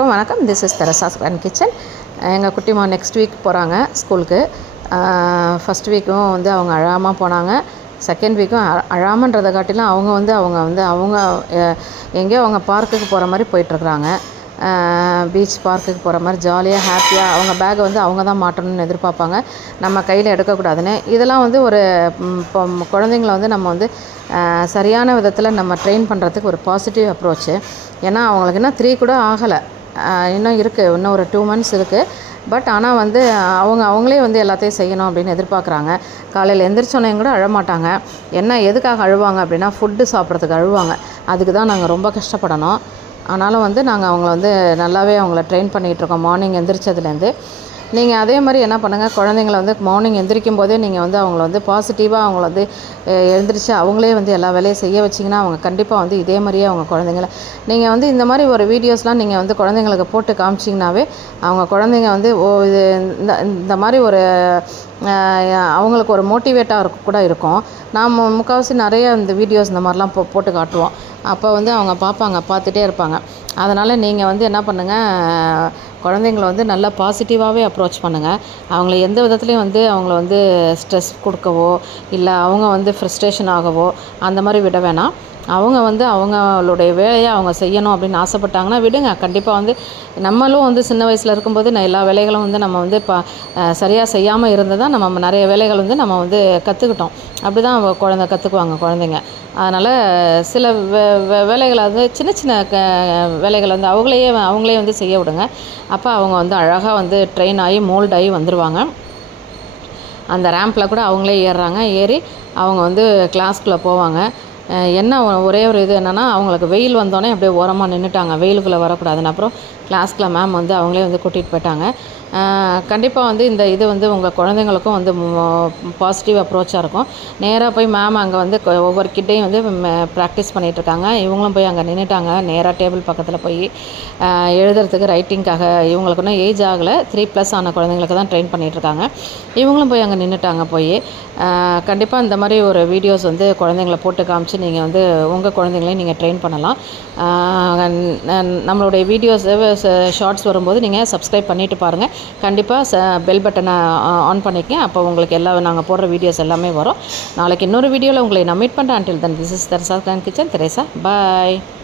வணக்கம். This is Teresa's grand kitchen. எங்கள் குட்டிமா நெக்ஸ்ட் வீக் போகிறாங்க ஸ்கூலுக்கு. ஃபஸ்ட் வீக்கும் வந்து அவங்க அழாமல் போனாங்க. செகண்ட் வீக்கும் அழாமன்றதை காட்டிலும் அவங்க எங்கேயோ அவங்க பார்க்குக்கு போகிற மாதிரி போயிட்டுருக்குறாங்க. பீச் பார்க்குக்கு போகிற மாதிரி ஜாலியாக ஹாப்பியாக அவங்க பேக்கை வந்து அவங்க தான் மாட்டணும்னு எதிர்பார்ப்பாங்க, நம்ம கையில் எடுக்கக்கூடாதுன்னு. இதெல்லாம் வந்து ஒரு குழந்தைங்கள வந்து நம்ம வந்து சரியான விதத்தில் நம்ம ட்ரெயின் பண்ணுறதுக்கு ஒரு பாசிட்டிவ் அப்ரோச்சு. ஏன்னா அவங்களுக்கு இன்னும் 3 கூட ஆகலை, இன்னும் இருக்குது, இன்னும் ஒரு 2 months இருக்குது. பட் ஆனால் வந்து அவங்களே வந்து எல்லாத்தையும் செய்யணும் அப்படின்னு எதிர்பார்க்குறாங்க. காலையில் எந்திரிச்சோன்னே கூட அழமாட்டாங்க. எதுக்காக அழுவாங்க அப்படின்னா ஃபுட்டு சாப்பிட்றதுக்கு அழுவாங்க. அதுக்கு தான் நாங்கள் ரொம்ப கஷ்டப்படணும். ஆனாலும் வந்து நாங்கள் அவங்கள வந்து நல்லாவே அவங்கள ட்ரெயின் பண்ணிகிட்ருக்கோம் மார்னிங் எந்திரிச்சதுலேருந்து. நீங்கள் அதே மாதிரி என்ன பண்ணுங்கள், குழந்தைங்கள வந்து மார்னிங் எந்திரிக்கும் போதே நீங்கள் வந்து அவங்கள வந்து பாசிட்டிவாக அவங்கள வந்து எழுந்திரிச்சு அவங்களே வந்து எல்லா வேலையும் செய்ய வச்சிங்கன்னா அவங்க கண்டிப்பாக வந்து இதே மாதிரியே அவங்க குழந்தைங்கள நீங்கள் வந்து இந்த மாதிரி ஒரு வீடியோஸ்லாம் நீங்கள் வந்து குழந்தைங்களுக்கு போட்டு காமிச்சிங்கனாவே அவங்க குழந்தைங்க வந்து இது இந்த மாதிரி ஒரு அவங்களுக்கு ஒரு மோட்டிவேட்டாக கூட இருக்கும். நாம் முக்கால்வாசி நிறைய இந்த வீடியோஸ் இந்த மாதிரிலாம் போட்டு காட்டுவோம். அப்போ வந்து அவங்க பார்த்துட்டே இருப்பாங்க. அதனால் நீங்கள் வந்து என்ன பண்ணுங்கள், குழந்தைங்கள வந்து நல்லா பாசிட்டிவாகவே அப்ரோச் பண்ணுங்கள். அவங்கள எந்த விதத்துலையும் வந்து அவங்கள வந்து ஸ்ட்ரெஸ் கொடுக்கவோ இல்லை அவங்க வந்து ஃப்ரஸ்ட்ரேஷன் ஆகவோ அந்த மாதிரி விட வேணாம். அவங்க வந்து அவங்களுடைய வேலையை அவங்க செய்யணும் அப்படின்னு ஆசைப்பட்டாங்கன்னா விடுங்க. கண்டிப்பாக வந்து நம்மளும் வந்து சின்ன வயசில் இருக்கும்போது எல்லா வேலைகளும் வந்து நம்ம வந்து சரியாக செய்யாமல் இருந்து தான் நம்ம நிறைய வேலைகள் வந்து நம்ம வந்து கற்றுக்கிட்டோம். அப்படி தான் கற்றுக்குவாங்க குழந்தைங்க. அதனால் சில வேலைகளை வந்து சின்ன வேலைகளை வந்து அவங்களே வந்து செய்ய விடுங்க. அப்போ அவங்க வந்து அழகாக வந்து ட்ரெயின் ஆகி மோல்ட் ஆகி வந்துடுவாங்க. அந்த ரேம்பில் கூட அவங்களே ஏறி அவங்க வந்து கிளாஸ்குள்ளே போவாங்க. ஒரே ஒரு இது என்னென்னா, அவங்களுக்கு வெயில் வந்தோடனே அப்படியே ஓரமாக நின்றுட்டாங்க, வெயிலுக்குள்ளே வரக்கூடாதுன்னு. அப்புறம் கிளாஸ்க்குள்ள மேம் வந்து அவங்களே வந்து கூட்டிகிட்டு போயிட்டாங்க. கண்டிப்பாக வந்து இது வந்து உங்கள் குழந்தைங்களுக்கும் வந்து பாசிட்டிவ் அப்ரோச்சாக இருக்கும். நேராக போய் மேம் அங்கே வந்து ஒவ்வொரு கிட்டையும் வந்து ப்ராக்டிஸ் பண்ணிகிட்ருக்காங்க. இவங்களும் போய் அங்கே நின்றுட்டாங்க. நேராக டேபிள் பக்கத்தில் போய் எழுதுறதுக்கு ரைட்டிங்காக. இவங்களுக்கு இன்னும் ஏஜ் ஆகலை, 3+ ஆன குழந்தைங்களுக்கு தான் ட்ரெயின் பண்ணிகிட்ருக்காங்க. இவங்களும் போய் அங்கே நின்றுட்டாங்க. கண்டிப்பாக இந்த மாதிரி ஒரு வீடியோஸ் வந்து குழந்தைங்கள போட்டு காமிச்சு நீங்கள் வந்து உங்கள் குழந்தைங்களையும் நீங்கள் ட்ரெயின் பண்ணலாம். நம்மளுடைய வீடியோஸ் ஷார்ட்ஸ் வரும்போது நீங்கள் சப்ஸ்கிரைப் பண்ணிவிட்டு பாருங்கள். கண்டிப்பாக பெல் பட்டனை ஆன் பண்ணிக்கங்க. அப்போ உங்களுக்கு நாங்கள் போடுற வீடியோஸ் எல்லாமே வரும். நாளைக்கு இன்னொரு வீடியோவில் உங்களை நான் மீட் பண்ணுறேன். until then, this is Teresa Grand Kitchen. Teresa, bye.